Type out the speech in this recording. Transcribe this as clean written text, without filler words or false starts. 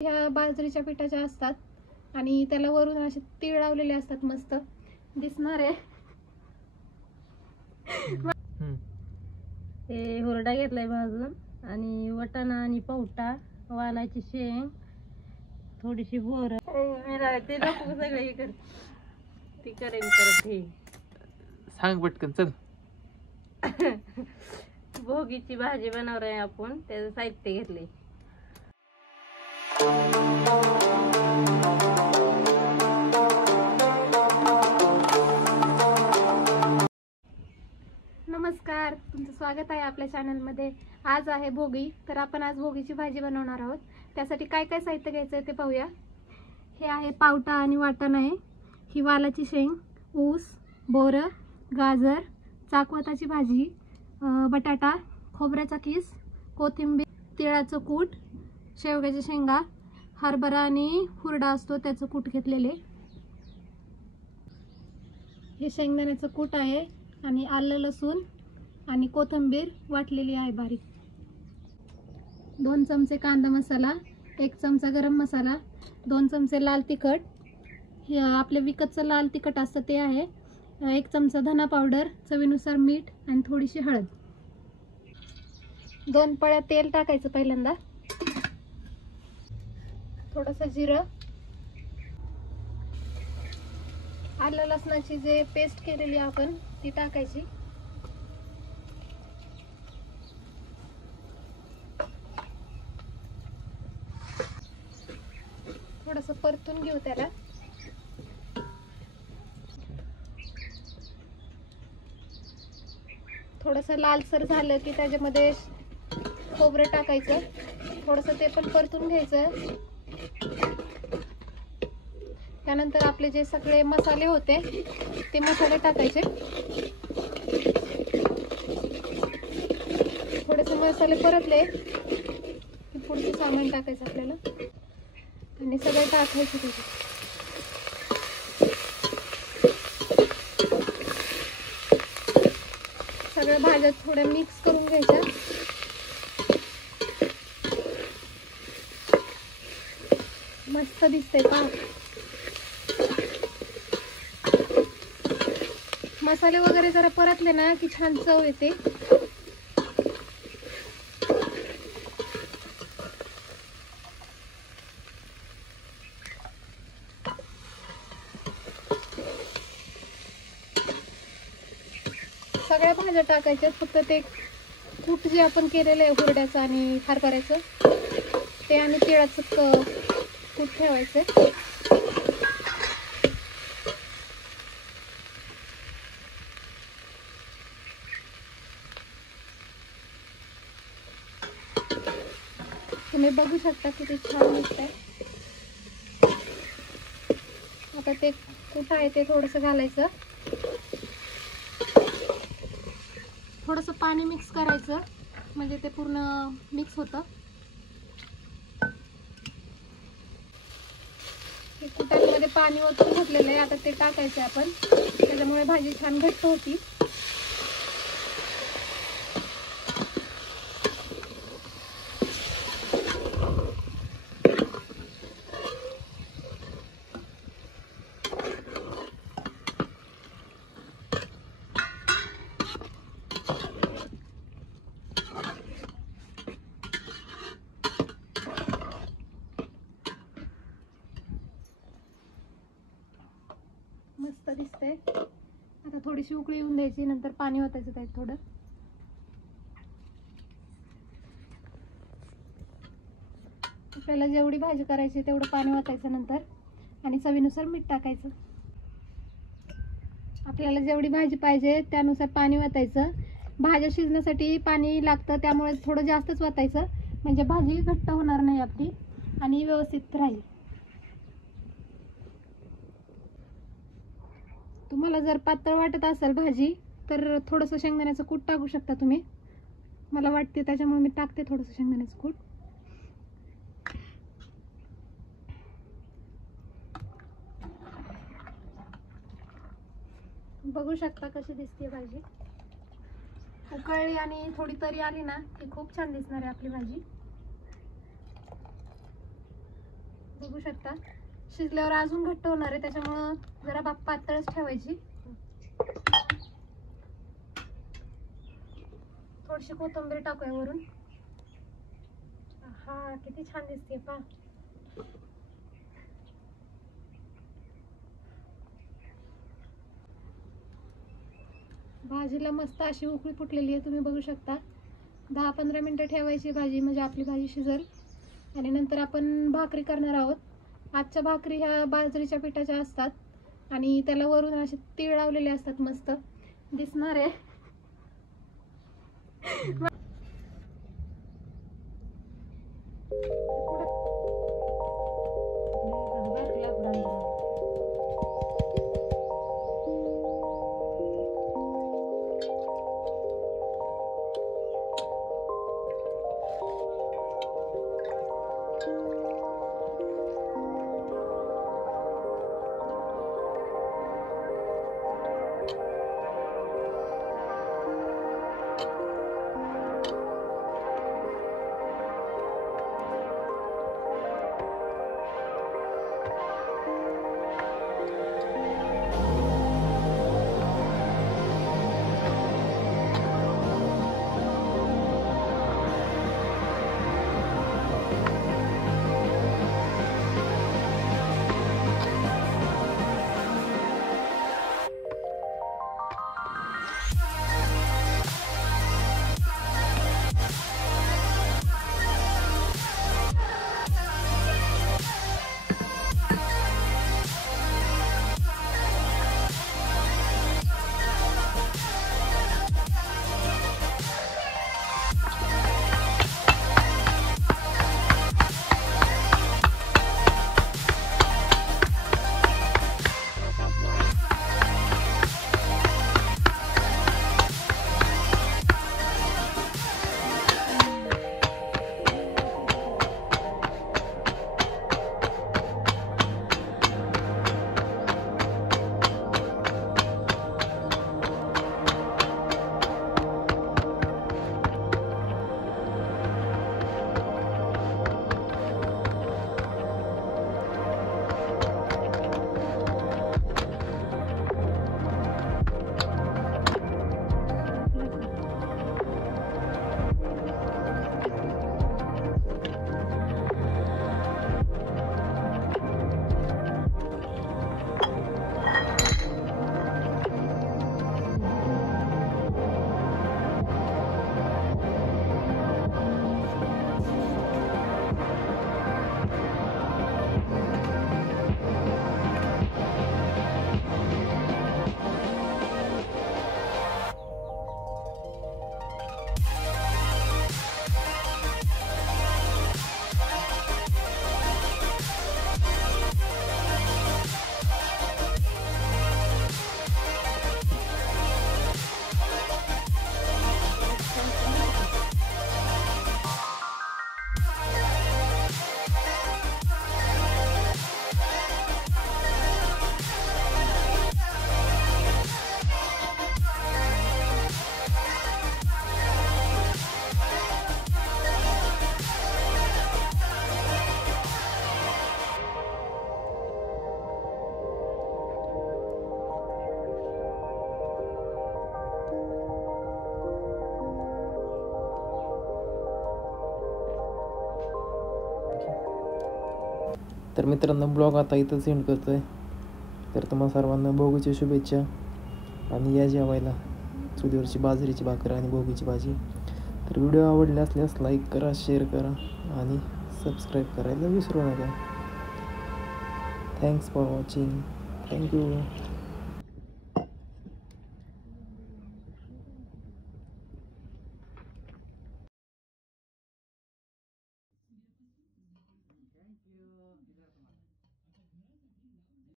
ह्या बाजरीच्या पिठाच्या असतात आणि त्याला वरून असे तीळ लावलेले असतात, मस्त दिसणार आहे. हे हुरडा घेतलाय भाजून आणि वटाणा आणि पावटा, वालाची शेंग, थोडीशी बोर. ते नको सगळे हे कर, ती करेन परत. हे सांग पटकन चल. भोगीची भाजी बनवणार आहे आपण, त्याचं साहित्य घेतले. नमस्कार, तुमचं स्वागत आहे आपल्या चॅनलमध्ये. आज आहे भोगी, तर आपण आज भोगीची भाजी बनवणार आहोत. त्यासाठी काय काय साहित्य घ्यायचं आहे ते पाहूया. हे आहे पावटा आणि वाटाणा आहे, ही वालाची शेंग, ऊस, बोरं, गाजर, चाकवताची भाजी, बटाटा, खोबऱ्याचा किस, कोथिंबीर, तिळाचं कूट, शेवग्याच्या शेंगा, हरभरा आणि हुरडा असतो त्याचं कूट घेतलेले. हे शेंगदाण्याचं कूट आहे आणि आलं लसूण आणि कोथिंबीर वाटलेली आहे बारीक. 2 चमचे कांदा मसाला, 1 चमचा गरम मसाला, 2 चमचे लाल तिखट, हे आपले विकतचं लाल तिखट असतं ते आहे, 1 चमचा धना पावडर, चवीनुसार मीठ आणि थोडीशी हळद. 2 पळ्या तेल टाकायचं पहिल्यांदा, थोडंसं जिरं, आलं लसणाची जे पेस्ट केलेली आपण ती टाकायची. थोडंसं परतून घेऊ त्याला. थोडंसं लालसर झालं की त्याच्यामध्ये खोबरं टाकायचं, थोडंसं ते पण परतून घ्यायचं. त्यानंतर आपले जे सगळे मसाले होते ते मसाले टाकायचे. थोडेसे मसाले परतले की पुढचं सामान टाकायचं आपल्याला आणि सगळे टाकायचे तिथे. सगळ्या भाज्या थोड्या मिक्स करून घ्यायच्या. मस्त दिसते पहा. मसाले वगैरे जरा परतले ना की छान चव येते. सगळ्या भाज्या टाकायच्या, फक्त ते कूट जे आपण केलेलं आहे हुरड्याचं आणि हरभऱ्याचं ते आणि तिळाचं कूट ठेवायचं. तुम्ही बघू शकता किती छान दिसतंय. आता ते कूट आहे ते थोडंसं घालायचं, थोडंसं पाणी मिक्स करायचं म्हणजे ते पूर्ण मिक्स होतं. हे कुटामध्ये पाणी ओतून घातलेलं आहे, आता ते टाकायचं आपण. त्याच्यामुळे भाजी छान घट्ट होती. मस्त दिसतंय. आता थोडीशी उकळी येऊन द्यायची, नंतर पाणी ओतायचं त्यात थोडं. आपल्याला जेवढी भाजी करायची तेवढं पाणी ओतायचं नंतर आणि चवीनुसार मीठ टाकायचं. आपल्याला जेवढी भाजी पाहिजे त्यानुसार पाणी ओतायचं. भाज्या शिजण्यासाठी पाणी लागतं, त्यामुळे थोडं जास्तच ओतायचं म्हणजे भाजी घट्ट होणार नाही आपली आणि व्यवस्थित राहील. तुम्हाला जर पातळ वाटत असेल भाजी तर थोडंसं शेंगदाण्याचं कूट टाकू शकता तुम्ही. मला वाटते त्याच्यामुळे मी टाकते थोडंसं शेंगदाण्याचं कूट. बघू शकता कशी दिसते भाजी. उकळली आणि थोडी तरी आली ना की खूप छान दिसणार आहे आपली भाजी. बघू शकता शिजल्यावर अजून घट्ट होणार आहे, त्याच्यामुळं जरा पातळच ठेवायची. थोडीशी कोथिंबीर टाकूया वरून. हा किती छान दिसते पा. भाजीला मस्त अशी उकळी फुटलेली आहे, तुम्ही बघू शकता. 10-15 मिनिटं ठेवायची भाजी, म्हणजे आपली भाजी शिजेल. आणि नंतर आपण भाकरी करणार आहोत. आजच्या भाकरी ह्या बाजरीच्या पिठाच्या असतात आणि त्याला वरून असे तीळ लावलेले असतात, मस्त दिसणार आहे. तर मित्रांनो ब्लॉग आता इथंच एंड करतो आहे. तर तुम्हाला सर्वांना भोगीच्या शुभेच्छा. आणि या जेवायला चुलीवरची बाजरीची भाकर आणि भोगीची भाजी. तर व्हिडिओ आवडले असल्यास लाईक करा, शेअर करा आणि सबस्क्राईब करायला विसरू नका. Thanks for watching. थँक्यू.